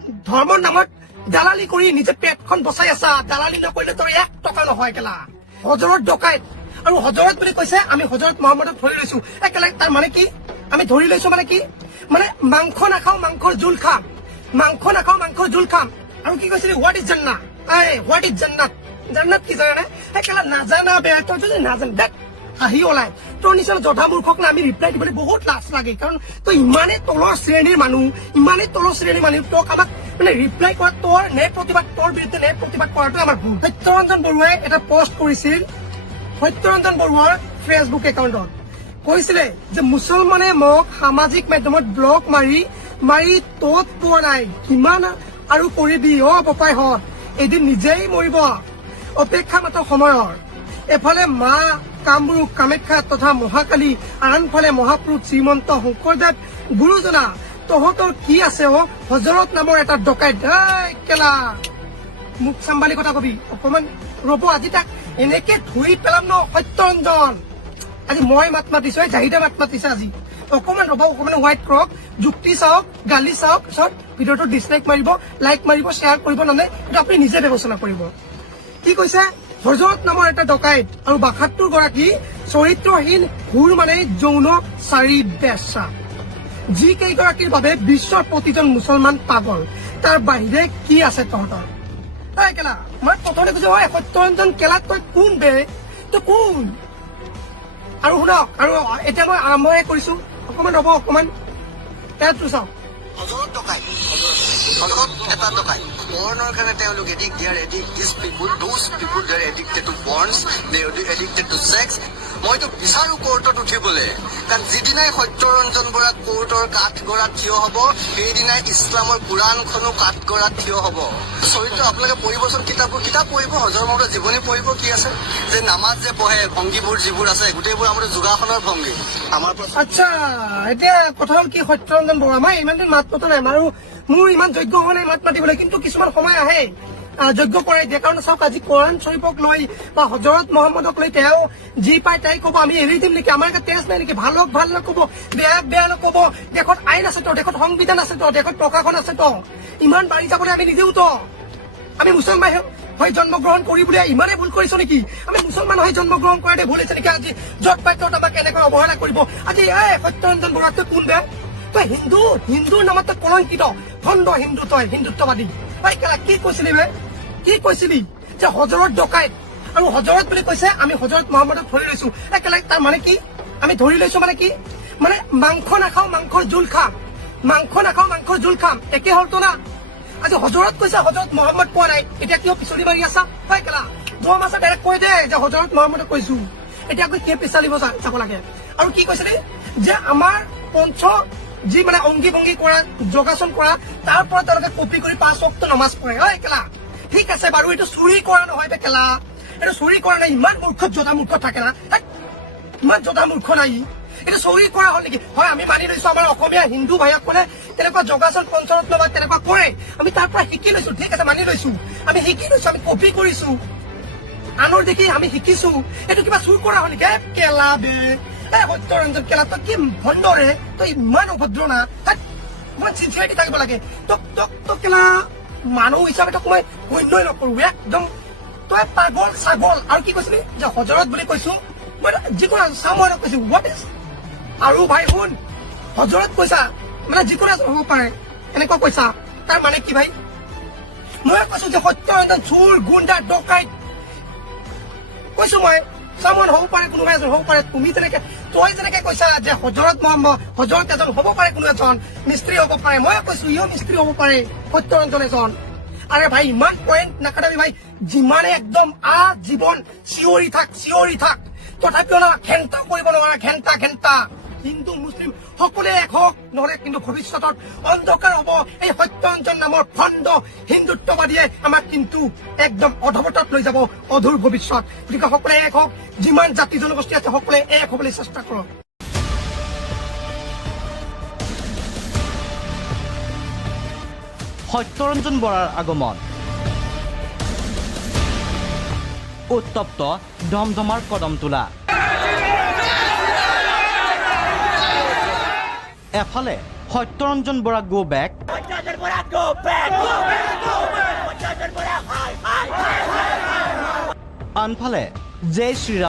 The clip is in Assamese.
ধৰ্মৰ নামত দালালি কৰি নিজে পেটখন বচাই আছা। দালালি নকৰিলে তোৰ 1 টকা নহয় কেলা। হজৰত ডকাইত আৰু হজৰত বুলি কৈছে আমি হজৰত মহম্মদক ধৰি লৈছো। একেলা তাৰ মানে কি? আমি ধৰি লৈছো মানে কি? মানে মাংস নাখাও মাংসৰ জোল খাম। মাংস নাখাও মাংসৰ জোল খাম। আৰু কি কৈছিলি? হোৱাট ইজ জান্নাত? হোৱাট ইজ জান্নাত? জান্নাত কি জানে? একেলা নাজানা বেয়া তই যদি নাজান দেখ হাঁহি ওলাই। তোৰ নিচিনা জধা মূৰ্খক না আমি ৰিপ্লাই দিবলৈ বহুত লাজ লাগে। কাৰণ তই ইমানেই তলৰ শ্ৰেণীৰ মানুহ, ইমানেই তলৰ শ্ৰেণীৰ মানুহ, তোক আমাক মানে ৰিপ্লাই কৰা তোৰ ন্যায় প্ৰতিবাদ, তোৰ বিৰুদ্ধে ন্যায় প্ৰতিবাদ কৰাটো আমাৰ ভুল। সত্যৰঞ্জন বৰুৱাই এটা পোষ্ট কৰিছিল সত্যৰঞ্জন বৰুৱাৰ ফেচবুক একাউণ্টত। কৈছিলে যে মুছলমানে মোক সামাজিক মাধ্যমত ব্লক মাৰি তত পোৱা নাই, কিমান আৰু কৰিবি বপাইহঁত, এদিন নিজেই মৰিব, অপেক্ষা মাত্ৰ সময়ৰ। এফালে মা কামৰূপ কামাখ্যা তথা মহাকালী, আনফালে মহাপুৰুষ শ্ৰীমন্ত শংকৰদেৱ গুৰুজনা, তহঁতৰ কি আছে হজৰত নামৰ এটা ডকাইত। কেলা মোক চাম্বালি কথা কবি অকমান ৰ'ব, আজি তাক এনেকে ধুই পেলাম ন সত্যৰঞ্জন। আজি মই মাত মাতিছো, জাহিদে মাত মাতিছে আজি। অকমান ৰ'ব, অকমান হোৱাইট কৰক, যুক্তি চাওক, গালি চাওক, পিছত ভিডিঅ'টো ডিছলাইক মাৰিব, লাইক মাৰিব, শ্বেয়াৰ কৰিব, নানে এইটো আপুনি নিজে বিবেচনা কৰিব। কি কৈছে? হজৰত নামৰ এটা ডকাইত আৰু ৭২ গৰাকী চৰিত্ৰহীন ঘূৰ মানে যৌন চাৰি বেচা, যি কেইগৰাকীৰ বাবে বিশ্বৰ প্ৰতিজন মুছলমান পাগল। তাৰ বাহিৰে কি আছে তহঁতৰ? কেলা মই প্ৰথমতে কৈছো সত্যৰঞ্জন কেলা তই কোন বে? তই কোন? আৰু শুনক, আৰু এতিয়া মই আৰম্ভহে কৰিছো, অকমান ৰ'ব, অকমান ইয়াতো চাওক। হজৰত ডকাইত, হজৰত এটা ডকাইত। পৰ্ণৰ কাৰণে তেওঁলোক addict, they are addict, this people, those people they are addicted to porns, they are addicted to sex. মইতো বিচাৰো কোৰ্টত উঠিবলৈ, কাৰণ যিদিনাই সত্যৰঞ্জন বৰা কোৰ্টৰ কাঠগড়াত থিয় হ'ব, সেইদিনাই ইছলামৰ কোৰাণখনো কাঠগড়াত থিয় হ'ব। চৰিত্ৰ আপোনালোকে পঢ়িবচোন, কিতাপ পঢ়িব, হজৰ মহম্মদৰ জীৱনী পঢ়িব। কি আছে যে নামাজ যে পঢ়ে, ভংগীবোৰ যিবোৰ আছে গোটেইবোৰ আমাৰ যোগাসনৰ ভংগী। আমাৰ আচ্ছা, এতিয়া কথা হ'ল কি, সত্যৰঞ্জন বৰুৱা মই ইমান দিন মাত মতা নাই, আৰু মোৰ ইমান যোগ্য হোৱা নাই মাত মাতিবলৈ, কিন্তু কিছুমান সময় আহে যোগ্য কৰাই দিয়ে। কাৰণ চাওক, আজি কোৰাণ শ্বৰীফক লৈ বা হজৰত মহম্মদক লৈ তেওঁ যি পায় তাই ক'ব, আমি এৰি দিম নেকি? আমাৰ এটা তেজ নাই নেকি? ভালক ভাল নক'ব, বেয়া নক'ব। দেশত আইন আছে তো, দেশত সংবিধান আছে তো, দেশত প্ৰশাসন আছে তো, ইমান বাঢ়ি যাবলৈ আমি নিদিও তো। আমি মুছলমান হৈ জন্মগ্ৰহণ কৰি বুলি ইমানেই ভুল কৰিছো নেকি? আমি মুছলমান হৈ জন্মগ্ৰহণ কৰাতে ভুল হৈছে নেকি? আজি য'ত পাই তত আমাক এনেকৈ অৱহেলা কৰিব। আজি সত্যৰঞ্জন বৰুৱা তই কোন বে? তই হিন্দুৰ নামত তই কলংকিত ভণ্ড হিন্দু, তই হিন্দুত্ববাদী। কেলা কি কৈছিলি বে? কি কৈছিলি যে হজৰত ডকাইত আৰু হজৰত বুলি কৈছে আমি হজৰত মহম্মদক ধৰি লৈছো। কেলা তাৰ মানে কি? আমি ধৰি লৈছো মানে কি? মানে মাংস নাখাও মাংসৰ জোল খাম, মাংস নাখাও মাংসৰ জোল খাম, একে হলতো না। আজি হজৰত কৈছে হজৰত মহম্মদ পোৱা নাই, এতিয়া কিয় পিছলি মাৰি আছা? কেলা দম আছে ডাইৰেক্ট কৈ দে যে হজৰত মহম্মদক কৈছো, এতিয়া আকৌ কিয় পিছালিব যাব লাগে? আৰু কি কৈছিলি যে আমাৰ পঞ্চ যি মানে অংগী ভংগী কৰা, যোগাসন কৰা, তাৰ পৰা তেওঁলোকে কপি কৰি 5 ওয়াক্ত নমাজ পঢ়ে। কেলা ঠিক আছে বাৰু, এইটো চুৰি কৰা নহয় বে কেলা, এইটো চুৰি কৰা নাই। ইমান মূৰ্খ জধা মূৰ্খ থাকে না, ইমান জধা মূৰ্খ নাই। এইটো চুৰি কৰা হ'ল নেকি? হয়, আমি মানি লৈছো আমাৰ অসমীয়া হিন্দু ভাইসকলে তেনেকুৱা যোগাসন পঞ্চৰত্ন বা তেনেকুৱা কৰে, আমি তাৰ পৰা শিকি লৈছো, ঠিক আছে মানি লৈছো, আমি শিকি লৈছো, আমি কপি কৰিছো, আনৰ দেখি আমি শিকিছো। এইটো কিবা চুৰ কৰা হ'ল নেকি? কেলা বে সত্যৰঞ্জন কেলা তই কি ভণ্ডৰে, তই ইমান অভদ্ৰ না, ইমান চিনচিয়াৰিটি থাকিব লাগে। তোক কেলা মানুহ হিচাপে তোক মই গণ্যই নকৰো, একদম তই পাগল ছাগল। আৰু কি কৈছিলি যে হজৰত বুলি কৈছো, মই যিকোনো চামত কৈছো হোৱাট ইজ। আৰু ভাই শুন, হজৰত কৈছা মানে যিকোনো হ'ব পাৰে এনেকুৱা কৈছা, তাৰ মানে কি ভাই? মই কৈছো যে সত্যৰঞ্জন চোৰ, গুণ্ডা, ডকাইত কৈছো মই। চামন হ'ব পাৰে, কোনোবা এজন হ'ব পাৰে। তুমি তই যেনেকে কৈছা যে হজৰত মহম্মদ, হজৰত এজন হ'ব পাৰে, কোনো এজন মিস্ত্ৰী হ'ব পাৰে, মই কৈছো ইও মিস্ত্ৰী হ'ব পাৰে, সত্যৰঞ্জন এজন। আৰে ভাই ইমান পইণ্ট নাকাটাবি ভাই, যিমানে একদম জীৱন চিঞৰি থাক, তথাপিও না ঘেণ্টা কৰিব নোৱাৰা, ঘেণ্টা। হিন্দু মুছলিম সকলোৱে এক হওক, নহলে কিন্তু ভৱিষ্যতত অন্ধকাৰ হ'ব। এই সত্যৰঞ্জন নামৰ ভণ্ড হিন্দুত্ববাদীয়ে আমাক কিন্তু একদম অধৱতত লৈ যাব, অধুৰ ভৱিষ্যত। গতিকে সকলোৱে এক হওক, যিমান জাতি জনগোষ্ঠী আছে সকলোৱে এক হ'বলৈ চেষ্টা কৰক। সত্যৰঞ্জন বৰাৰ আগমন, উত্তপ্ত ধমধমাৰ কদম তোলা। এফালে সত্যৰঞ্জন বৰা গো বেক, আনফালে জয় শ্ৰীৰাম